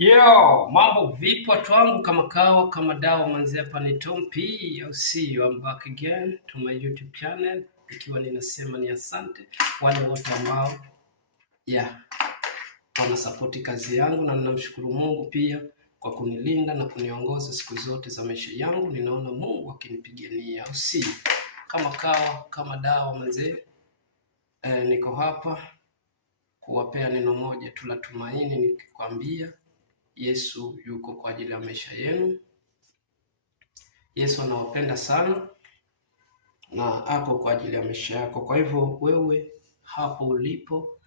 Yo, mambo vipi watu wangu, kama kawa kama dawa manzi, hapa ni Tom P au see you, I'm back again to my YouTube channel, ikiwa ninasema ni asante wale wote ambao wana support kazi yangu, na ninamshukuru Mungu pia kwa kunilinda na kuniongoza siku zote za maisha yangu. Ninaona Mungu akinipigania au see you. Kama kawa kama dawa manzi, niko hapa kuwapea neno moja tu la tumaini, nikikwambia Yesu yuko kwa ajili ya maisha yenu. Yesu anawapenda sana na ako kwa ajili ya maisha yako. Kwa hivyo wewe hapo ulipo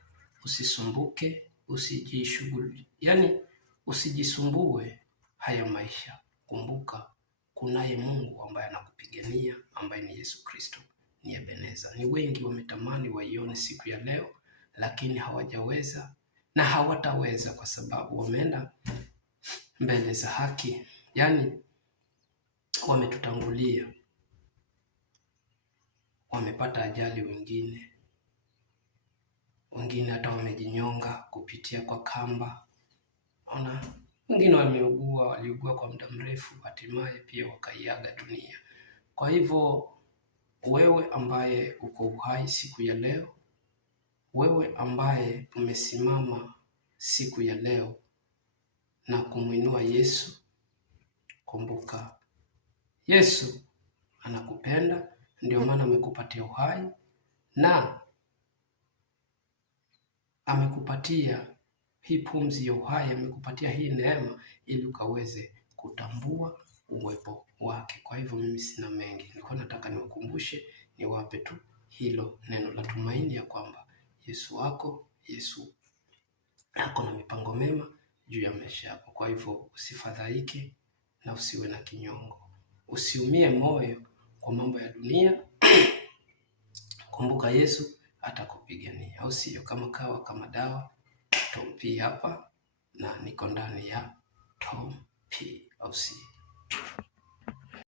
usisumbuke, usijisumbue haya maisha. Kumbuka kunaye Mungu ambaye anakupigania, ambaye ni Yesu Kristo, ni Ebeneza. Ni wengi wametamani waione siku ya leo, lakini hawajaweza na hawataweza kwa sababu wameenda mbele za haki, wametutangulia, wamepata ajali, wengine hata wamejinyonga kupitia kwa kamba. Wengine waliugua kwa muda mrefu, hatimaye pia wakaiaga dunia. Kwa hivyo wewe ambaye uko uhai siku ya leo, wewe ambaye umesimama siku ya leo na kumwinua Yesu, kumbuka Yesu anakupenda, ndio maana amekupatia uhai na amekupatia hii pumzi ya uhai, amekupatia hii neema ili ukaweze kutambua uwepo wake. Kwa hivyo mimi sina mengi, nilikuwa nataka niwakumbushe, niwape tu hilo neno la tumaini ya kwamba Yesu ako na mipango mema juu ya maisha yako. Kwa hivyo usifadhaike na usiwe na kinyongo. Usiumie moyo kwa mambo ya dunia. Kumbuka Yesu atakupigania, au sio? Kama kawa kama dawa, Tom P hapa na niko ndani ya Tom P, au sio?